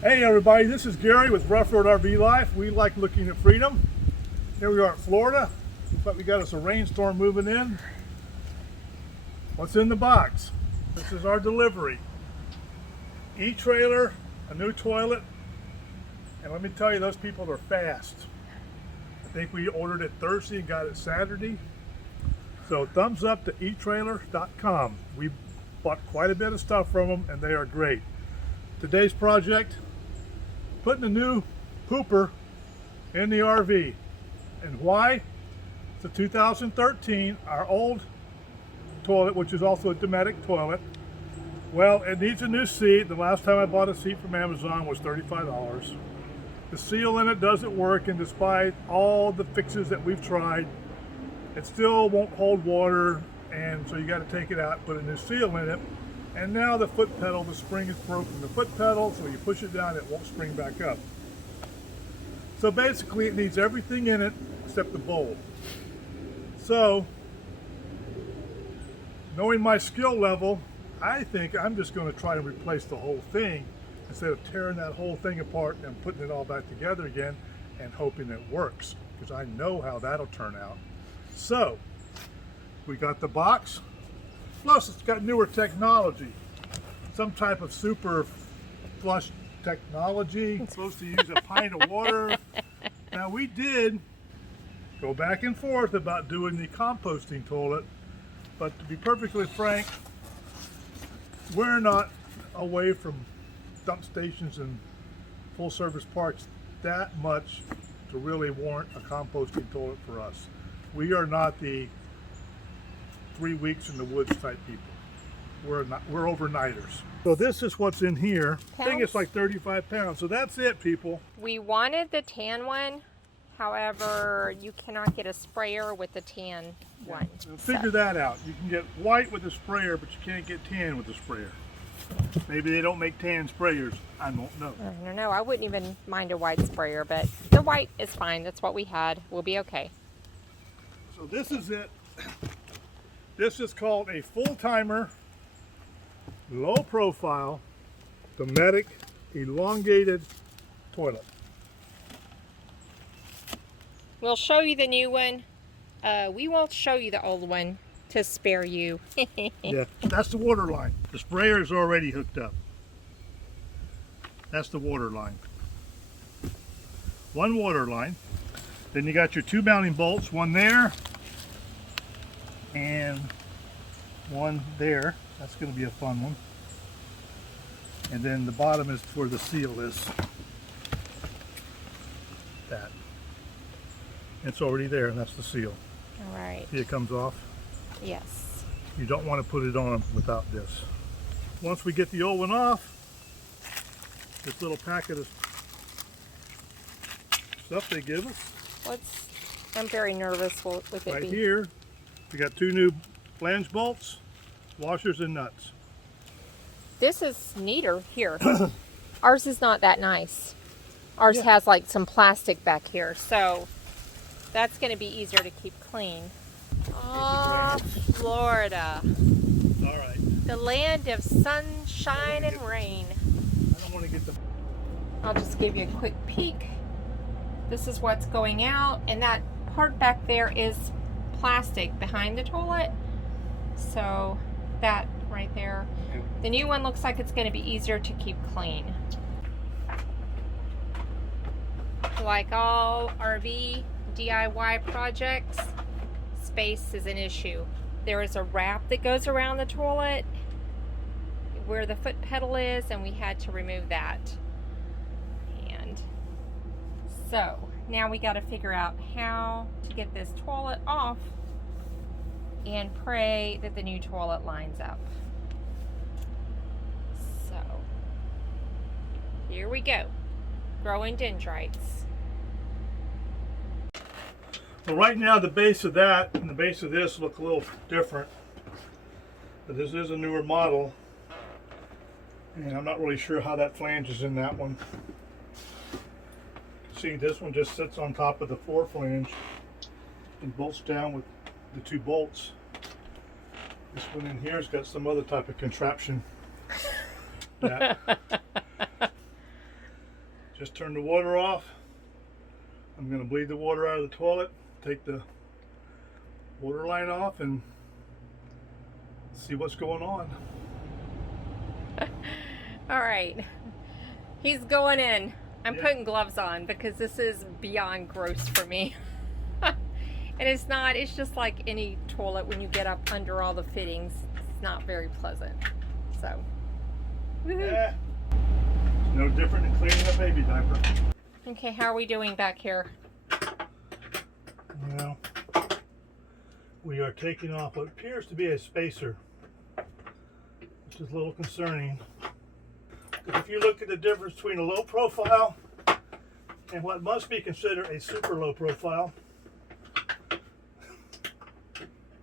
Hey everybody, this is Gary with Ruff RV Life. We like looking at freedom. Here we are in Florida. Looks like we got us a rainstorm moving in. What's in the box? This is our delivery. E-trailer, a new toilet, and let me tell you, those people are fast. I think we ordered it Thursday and got it Saturday. So thumbs up to etrailer.com. We bought quite a bit of stuff from them and they are great. Today's project, putting a new pooper in the RV. And why? It's a 2013, our old toilet, which is also a Dometic toilet. Well, it needs a new seat. The last time I bought a seat from Amazon was $35. The seal in it doesn't work, and despite all the fixes that we've tried, it still won't hold water, and so you got to take it out, put a new seal in it. And now the foot pedal, the spring is broken. The foot pedal, so you push it down, it won't spring back up. So basically it needs everything in it except the bowl. So, knowing my skill level, I think I'm just going to try to replace the whole thing instead of tearing that whole thing apart and putting it all back together again and hoping it works, because I know how that'll turn out. So, we got the box. Plus, it's got newer technology, some type of super flush technology. It's supposed to use a pint of water. Now, we did go back and forth about doing the composting toilet, but to be perfectly frank, we're not away from dump stations and full-service parks that much to really warrant a composting toilet for us. We are not the 3 weeks in the woods type people. We're overnighters. So this is what's in here. I think it's like 35 pounds. So that's it, people. We wanted the tan one. However, you cannot get a sprayer with the tan one. Figure that out. You can get white with a sprayer, but you can't get tan with a sprayer. Maybe they don't make tan sprayers. I don't know. I don't know. I wouldn't even mind a white sprayer, but the white is fine. That's what we had. We'll be okay. So this is it. This is called a full-timer, low-profile, Dometic elongated toilet. We'll show you the new one. We won't show you the old one to spare you. Yeah, that's the water line. The sprayer is already hooked up. That's the water line. One water line. Then you got your two mounting bolts, one there and one there. That's going to be a fun one. And then the bottom is where the seal is. That. It's already there, and that's the seal. All right. See, it comes off. Yes. You don't want to put it on without this. Once we get the old one off, this little packet of stuff they give us. I'm very nervous with it Right being... here, we got two new flange bolts, washers and nuts. This is neater here. Ours is not that nice. Ours has like some plastic back here, so that's going to be easier to keep clean. Oh, Florida. All right. The land of sunshine and rain. I don't want to get the... I'll just give you a quick peek. This is what's going out, and that part back there is plastic behind the toilet. So that right there. The new one looks like it's going to be easier to keep clean. Like all RV DIY projects, space is an issue. There is a wrap that goes around the toilet where the foot pedal is, and we had to remove that. And so now we got to figure out how to get this toilet off and pray that the new toilet lines up. So here we go, growing dendrites. Well, right now the base of that and the base of this look a little different. But this is a newer model, and I'm not really sure how that flange is in that one. See, this one just sits on top of the fore flange and bolts down with the two bolts. This one in here has got some other type of contraption. That turn the water off. I'm going to bleed the water out of the toilet, take the water line off, and see what's going on. All right, he's going in. I'm putting gloves on because this is beyond gross for me. And it's not, it's just like any toilet when you get up under all the fittings. It's not very pleasant. So, woohoo. Yeah. It's no different than cleaning a baby diaper. Okay, how are we doing back here? Well, we are taking off what appears to be a spacer, which is a little concerning. Because if you look at the difference between a low profile and what must be considered a super low profile.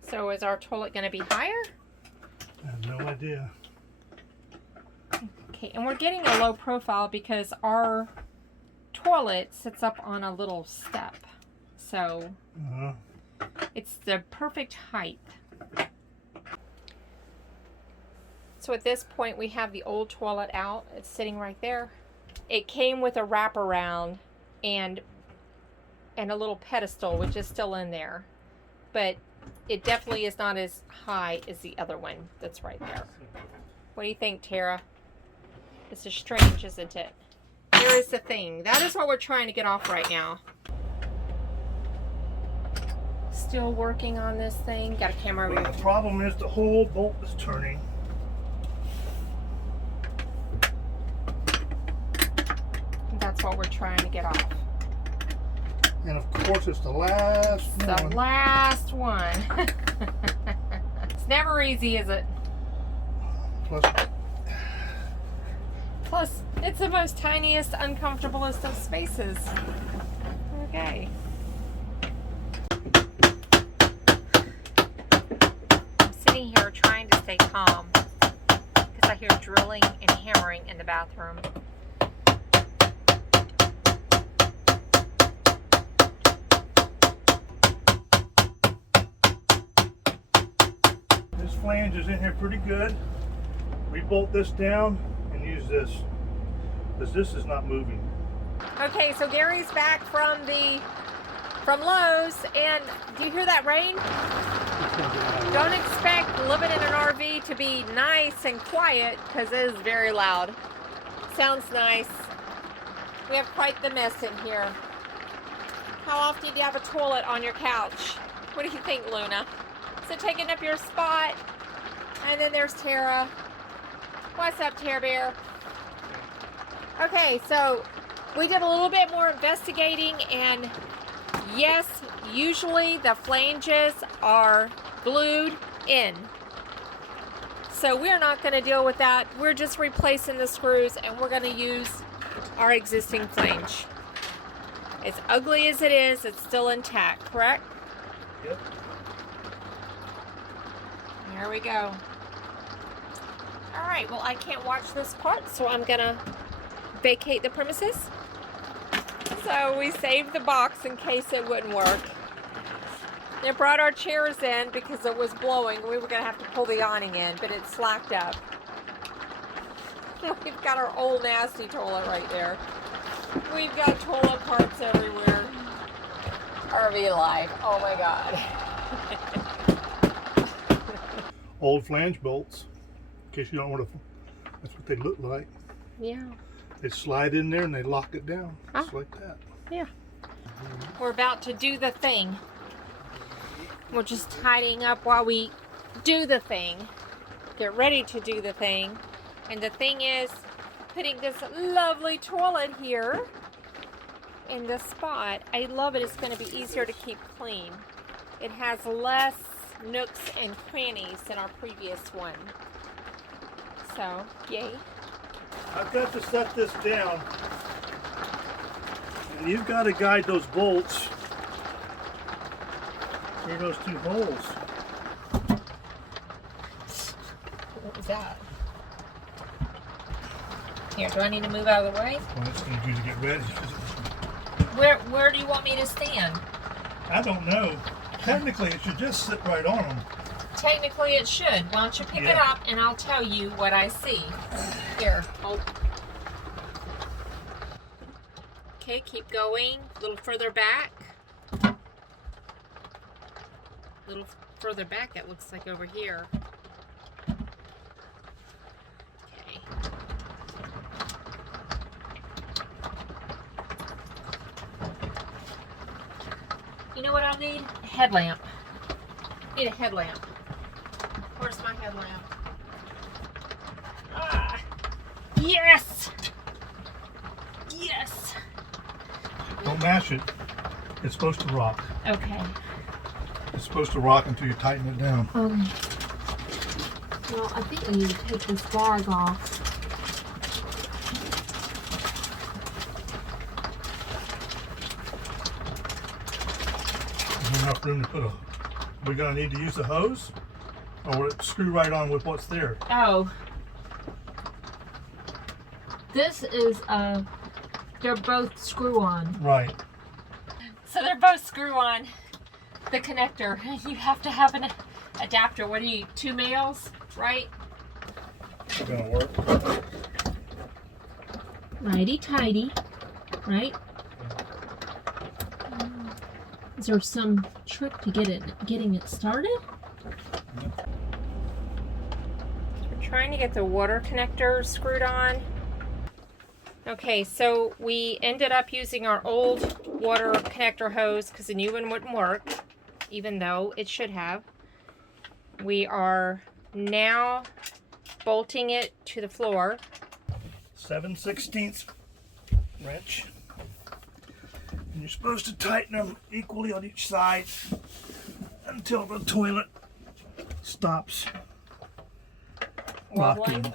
So is our toilet going to be higher? I have no idea. Okay, and we're getting a low profile because our toilet sits up on a little step. So it's the perfect height. So at this point we have the old toilet out. It's sitting right there. It came with a wraparound and a little pedestal, which is still in there. But it definitely is not as high as the other one that's right there. What do you think, Tara? This is strange, isn't it? Here is the thing. That is what we're trying to get off right now. Still working on this thing. Got a camera over Well, here. the problem is the whole bolt is turning. That's what we're trying to get off. And of course it's the last one. The last one. It's never easy, is it? Plus, it's the most tiniest, uncomfortablest of spaces. Okay. I'm sitting here trying to stay calm because I hear drilling and hammering in the bathroom. This flange is in here pretty good. We bolt this down and use this because this is not moving. Okay, so Gary's back from Lowe's, and do you hear that rain? Don't expect living in an RV to be nice and quiet because it is very loud. Sounds nice. We have quite the mess in here. How often do you have a toilet on your couch? What do you think, Luna? Is it taking up your spot? And then there's Tara. What's up, Tara Bear? Okay, so we did a little bit more investigating, and yes, usually the flanges are glued in. So we're not going to deal with that. We're just replacing the screws, and we're going to use our existing flange. As ugly as it is, it's still intact, correct? Yep. There we go. All right, well, I can't watch this part, so I'm going to vacate the premises. So we saved the box in case it wouldn't work. They brought our chairs in because it was blowing. We were going to have to pull the awning in, but it slacked up. We've got our old nasty toilet right there. We've got toilet parts everywhere. RV life. Oh my God. Old flange bolts, in case you don't want to, that's what they look like. Yeah. They slide in there and they lock it down, just like that. Yeah. We're about to do the thing. We're just tidying up while we do the thing. Get ready to do the thing. And the thing is, putting this lovely toilet here in the spot. I love it. It's going to be easier to keep clean. It has less nooks and crannies than our previous one. So, yay. I've got to set this down, and you've got to guide those bolts through those two holes. What was that? Here, do I need to move out of the way? Well, I just need you to get ready. Where do you want me to stand? I don't know. Technically, it should just sit right on them. Technically it should. Why don't you pick it up and I'll tell you what I see. Here. Okay, keep going. A little further back. A little further back, it looks like over here. Okay. You know what I'll need? A headlamp. Need a headlamp. Where's my headlamp? Ah! Yes! Yes! Don't mash it. It's supposed to rock. Okay. It's supposed to rock until you tighten it down. Okay. Well, I think we need to take this bag off. There's enough room to put a... We're going to need to use the hose? Or will it screw right on with what's there? Oh. This is they're both screw on. Right. So they're both screw on the connector. You have to have an adapter. What are you, 2 males, right? It's going to work. Righty tighty, right? Is there some trick to getting it started? We're trying to get the water connector screwed on. Okay, so we ended up using our old water connector hose because the new one wouldn't work, even though it should have. We are now bolting it to the floor. 7/16 wrench. And you're supposed to tighten them equally on each side until the toilet stops Wobbling. locking.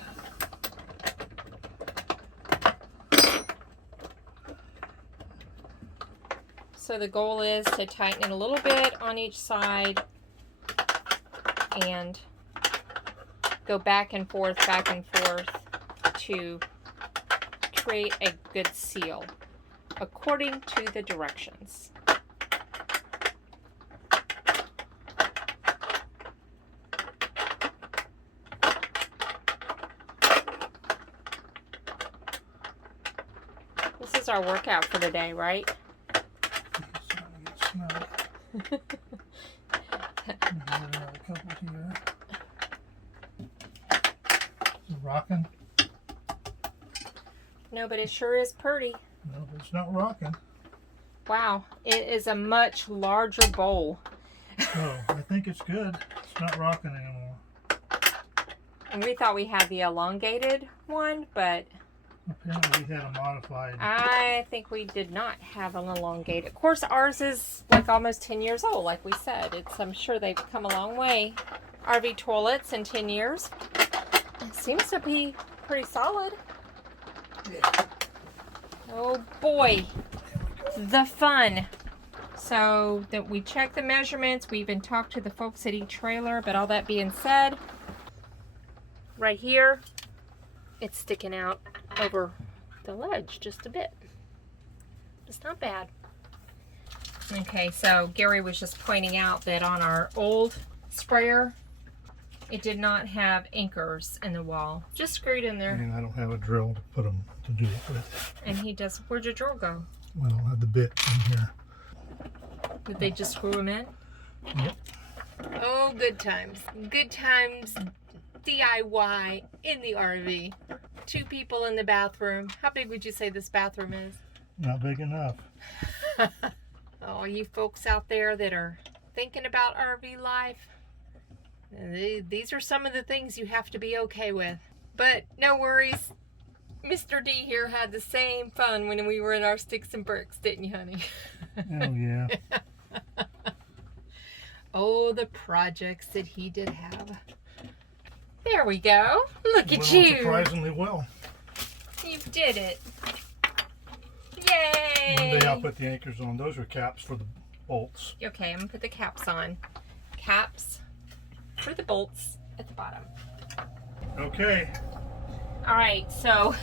So the goal is to tighten it a little bit on each side and go back and forth to create a good seal according to the directions. This is our workout for the day, right? Is it rocking? No, but it sure is pretty. No, it's not rocking. Wow, it is a much larger bowl. So I think it's good. It's not rocking anymore. And we thought we had the elongated one, but Apparently we had a modified. I think we did not have an elongated. Of course, ours is like almost 10 years old, like we said. I'm sure they've come a long way. RV toilets in 10 years. It seems to be pretty solid. Yeah. Oh boy, the fun. So that we checked the measurements. We even talked to the folks at each trailer, but all that being said, right here, it's sticking out over the ledge just a bit. It's not bad. Okay, so Gary was just pointing out that on our old sprayer, it did not have anchors in the wall. Just screwed in there. And I don't have a drill to put them to do it with. And he does. Where'd your drill go? Well, I have the bit in here. Did they just screw them in? Yep. Oh, good times. Good times DIY in the RV. 2 people in the bathroom. How big would you say this bathroom is? Not big enough. Oh, you folks out there that are thinking about RV life, these are some of the things you have to be okay with. But no worries. Mr. D here had the same fun when we were in our sticks and bricks, didn't you, honey? Oh, yeah. Oh, the projects that he did have. There we go. Look at Went on you. surprisingly well. You did it. Yay. One day I'll put the anchors on. Those are caps for the bolts. Okay, I'm going to put the caps on. Caps for the bolts at the bottom. Okay. All right, so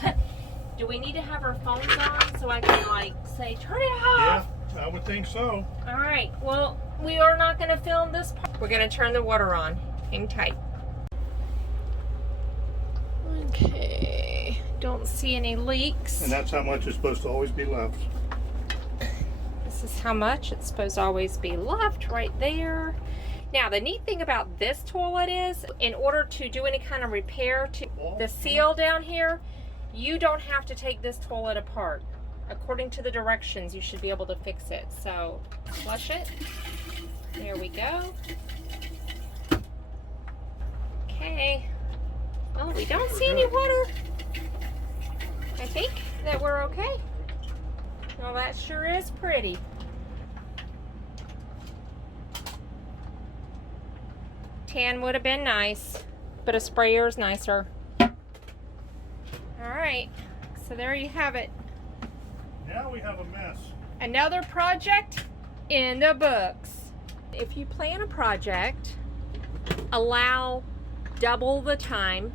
do we need to have our phones on so I can like say, turn it off? Yeah, I would think so. All right, well, we are not going to film this part. We're going to turn the water on. Hang tight. Okay, don't see any leaks. And that's how much is supposed to always be left. This is how much it's supposed to always be left right there. Now, the neat thing about this toilet is, in order to do any kind of repair to the seal down here, you don't have to take this toilet apart. According to the directions, you should be able to fix it. So, flush it. There we go. Okay. Well, we don't see any water. I think that we're okay. Well, that sure is pretty. Tan would have been nice, but a sprayer is nicer. All right, so there you have it. Now we have a mess. Another project in the books. If you plan a project, allow double the time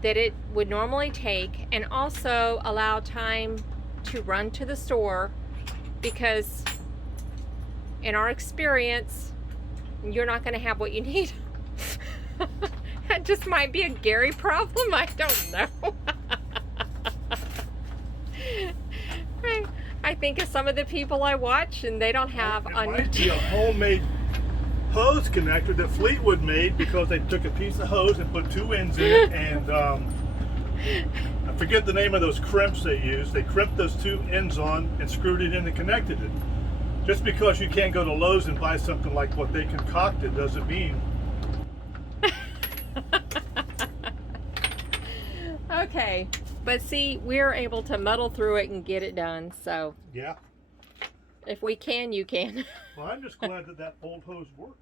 that it would normally take, and also allow time to run to the store, because in our experience, you're not going to have what you need. That just might be a Gary problem. I don't know. I think of some of the people I watch, and they don't have It on might be a homemade hose connector that Fleetwood made, because they took a piece of hose and put two ends in it, and I forget the name of those crimps they used. They crimped those two ends on and screwed it in and connected it. Just because you can't go to Lowe's and buy something like what they concocted doesn't mean. Okay, but see, we're able to muddle through it and get it done, so Yeah. if we can, you can. Well, I'm just glad that that old hose worked.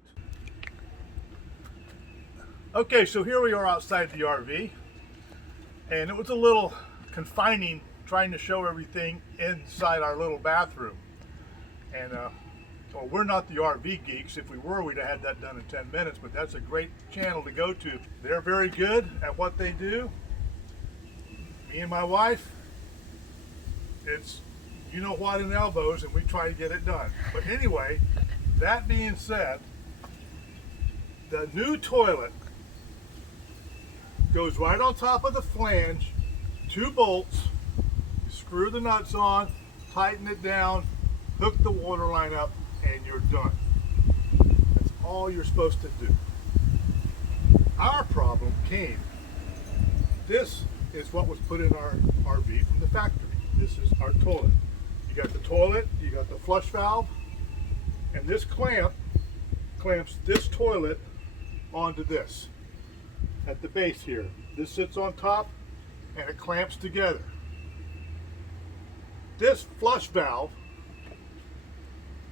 Okay, so here we are outside the RV, and it was a little confining trying to show everything inside our little bathroom. And well, we're not the RV geeks. If we were, we'd have had that done in 10 minutes, but that's a great channel to go to. They're very good at what they do. Me and my wife, it's you know what in elbows, and we try to get it done. But anyway, that being said, the new toilet goes right on top of the flange, 2 bolts, you screw the nuts on, tighten it down, hook the water line up, and you're done. That's all you're supposed to do. Our problem came. This is what was put in our RV from the factory. This is our toilet. You got the toilet, you got the flush valve, and this clamps this toilet onto this at the base here. This sits on top and it clamps together. This flush valve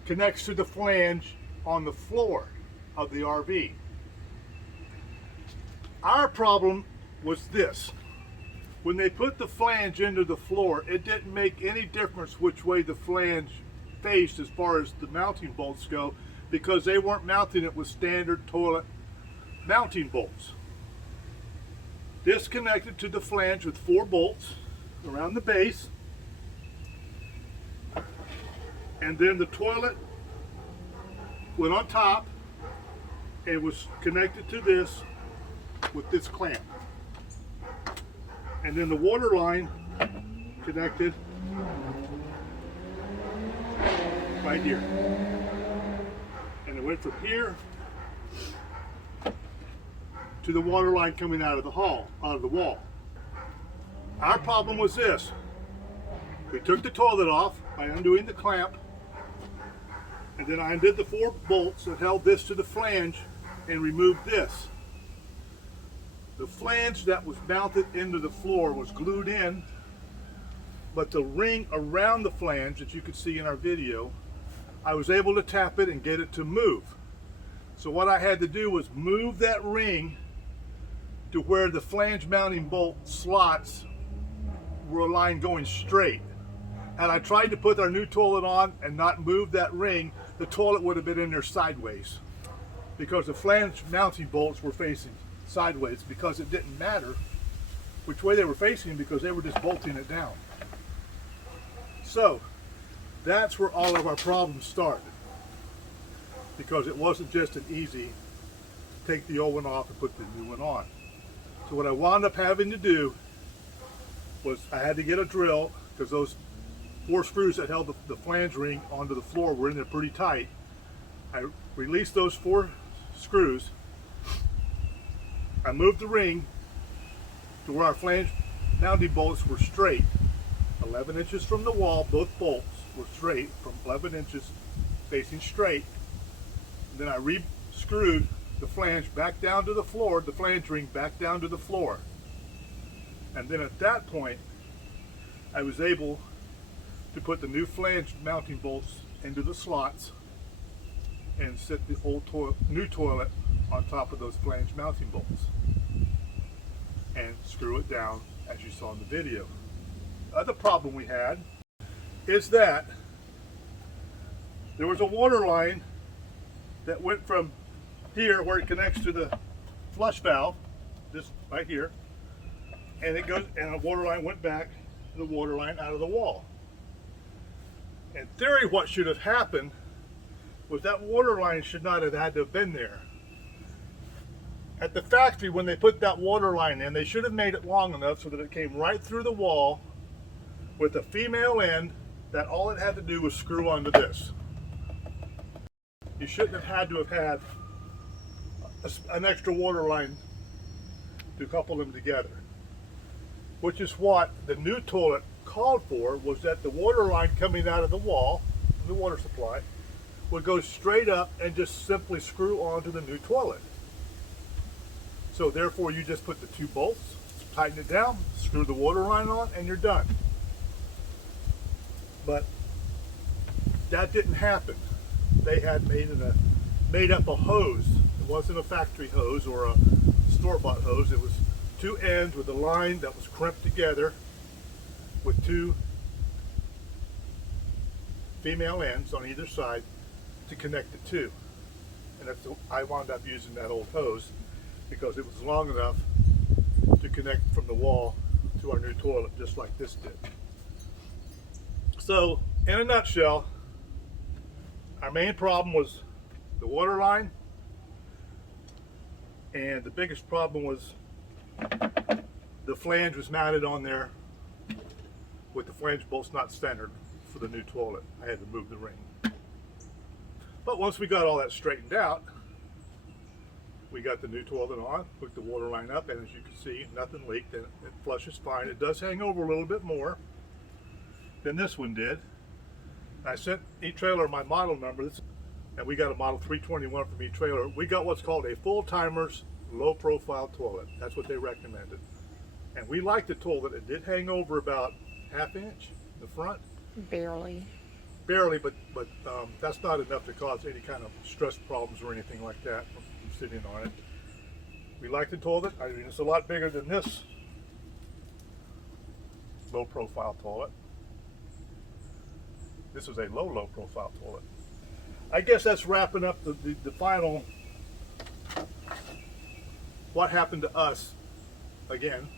connects to the flange on the floor of the RV. Our problem was this. When they put the flange into the floor, it didn't make any difference which way the flange faced as far as the mounting bolts go, because they weren't mounting it with standard toilet mounting bolts. This connected to the flange with 4 bolts around the base, and then the toilet went on top and was connected to this with this clamp. And then the water line connected right here. And it went from here to the water line coming out of the wall. Our problem was this. We took the toilet off by undoing the clamp, and then I undid the 4 bolts that held this to the flange and removed this. The flange that was mounted into the floor was glued in, but the ring around the flange that you could see in our video, I was able to tap it and get it to move. So what I had to do was move that ring to where the flange mounting bolt slots were aligned going straight. Had I tried to put our new toilet on and not move that ring, the toilet would have been in there sideways, because the flange mounting bolts were facing sideways, because it didn't matter which way they were facing, because they were just bolting it down. So that's where all of our problems started, because it wasn't just an easy take the old one off and put the new one on. So what I wound up having to do was I had to get a drill, because those 4 screws that held the flange ring onto the floor were in there pretty tight. I released those 4 screws. I moved the ring to where our flange mounting bolts were straight. 11 inches from the wall, both bolts were straight from 11 inches facing straight. And then I re-screwed the flange back down to the floor, the flange ring back down to the floor. And then at that point, I was able to put the new flange mounting bolts into the slots and set the new toilet on top of those flange mounting bolts and screw it down as you saw in the video. The other problem we had is that there was a water line that went from here where it connects to the flush valve, this right here, and it goes, and a water line went back to the water line out of the wall. In theory, what should have happened was that water line should not have had to have been there. At the factory, when they put that water line in, they should have made it long enough so that it came right through the wall with a female end that all it had to do was screw onto this. You shouldn't have had an extra water line to couple them together. Which is what the new toilet called for, was that the water line coming out of the wall, the water supply, would go straight up and just simply screw onto the new toilet. So therefore you just put the 2 bolts, tighten it down, screw the water line on, and you're done. But that didn't happen. They had made up a hose. It wasn't a factory hose or a store-bought hose. It was 2 ends with a line that was crimped together with 2 female ends on either side to connect the 2. And I wound up using that old hose because it was long enough to connect from the wall to our new toilet, just like this did. So, in a nutshell, our main problem was the water line, and the biggest problem was the flange was mounted on there with the flange bolts not centered for the new toilet. I had to move the ring. But once we got all that straightened out, we got the new toilet on, hooked the water line up, and as you can see, nothing leaked, and it flushes fine. It does hang over a little bit more than this one did. I sent eTrailer my model number, and we got a model 321 from eTrailer. We got what's called a full-timers low-profile toilet. That's what they recommended. And we liked the toilet. It did hang over about 1/2 inch in the front. Barely. Barely, but that's not enough to cause any kind of stress problems or anything like that from sitting on it. We like the toilet. I mean, it's a lot bigger than this low-profile toilet. This is a low profile toilet. I guess that's wrapping up the final, what happened to us, again,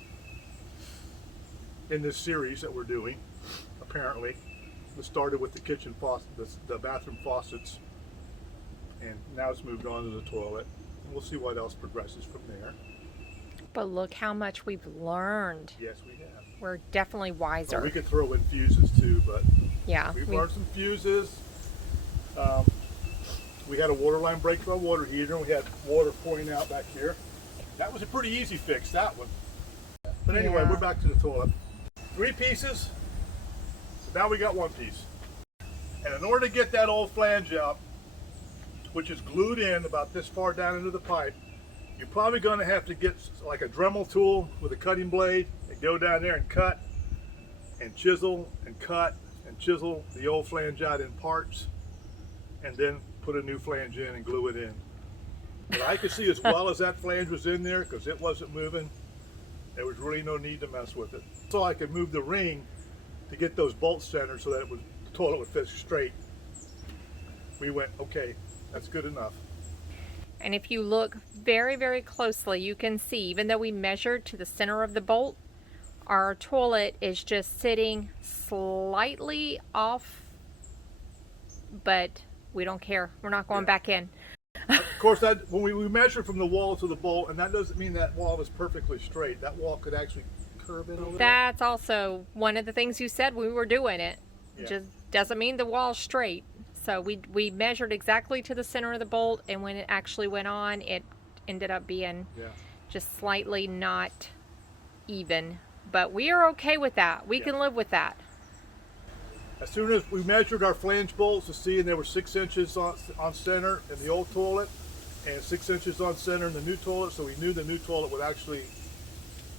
in this series that we're doing, apparently. It started with the kitchen faucet, the bathroom faucets, and now it's moved on to the toilet. And we'll see what else progresses from there. But look how much we've learned. Yes, we have. We're definitely wiser. Well, we could throw in fuses too, but yeah, we've learned some fuses. We had a water line break to our water heater, and we had water pouring out back here. That was a pretty easy fix, that one. But anyway, Yeah. we're back to the toilet. 3 pieces, so now we got 1 piece. And in order to get that old flange out, which is glued in about this far down into the pipe, you're probably going to have to get like a Dremel tool with a cutting blade and go down there and cut and chisel and cut and chisel the old flange out in parts, and then put a new flange in and glue it in. But I could see, as well as that flange was in there, because it wasn't moving, there was really no need to mess with it. So I could move the ring to get those bolts centered so that the toilet would fit straight. We went, okay, that's good enough. And if you look very, very closely, you can see, even though we measured to the center of the bolt, our toilet is just sitting slightly off, but we don't care. We're not going back in. Of course, that when we measure from the wall to the bolt, and that doesn't mean that wall is perfectly straight. That wall could actually curve in over there. That's also one of the things you said when we were doing it. Yeah. Just doesn't mean the wall's straight. So we measured exactly to the center of the bolt, and when it actually went on, it ended up being just slightly not even. But we are okay with that. We can live with that. As soon as we measured our flange bolts to see, and they were 6 inches on center in the old toilet and 6 inches on center in the new toilet, so we knew the new toilet would actually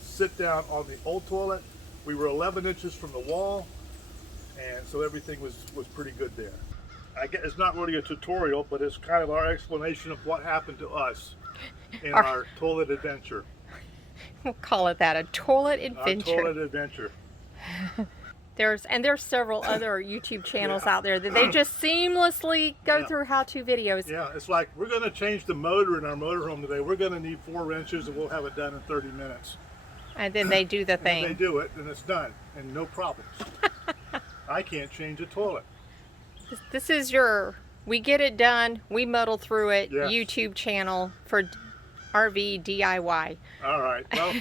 sit down on the old toilet. We were 11 inches from the wall, and so everything was pretty good there. I guess it's not really a tutorial, but it's kind of our explanation of what happened to us in our toilet adventure. We'll call it that, a toilet adventure. Our toilet adventure. There's several other YouTube channels out there that they just seamlessly go through how-to videos. Yeah, it's like, we're going to change the motor in our motorhome today. We're going to need 4 wrenches, and we'll have it done in 30 minutes. And then they do the thing. And they do it, and it's done, and no problems. I can't change a toilet. This is your, we get it done, we muddle through it, YouTube channel for RV DIY. All right, well,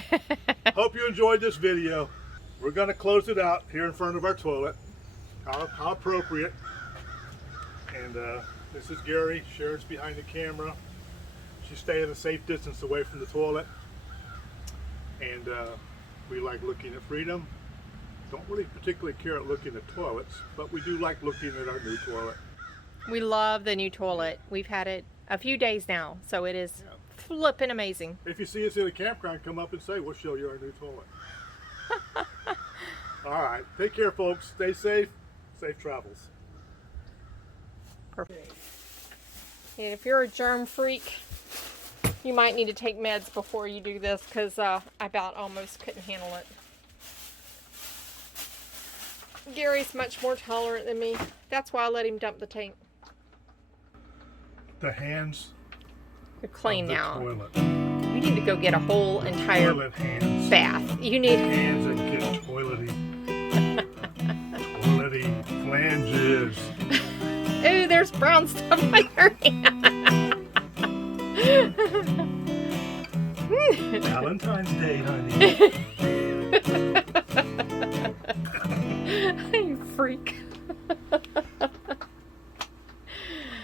hope you enjoyed this video. We're going to close it out here in front of our toilet. How appropriate. And this is Gary. Sharon's behind the camera. She's staying a safe distance away from the toilet. And we like looking at freedom. Don't really particularly care at looking at toilets, but we do like looking at our new toilet. We love the new toilet. We've had it a few days now, so it is flipping amazing. If you see us in the campground, come up and say, we'll show you our new toilet. All right, take care, folks. Stay safe. Safe travels. Perfect. And if you're a germ freak, you might need to take meds before you do this, because I about almost couldn't handle it. Gary's much more tolerant than me. That's why I let him dump the tank. The hands You're clean of the now. toilet. You need to go get a whole entire Toilet hands. bath. You need Hands that get toilety. Toilety flanges. Ooh, there's brown stuff on your hand. Valentine's Day, honey. You freak.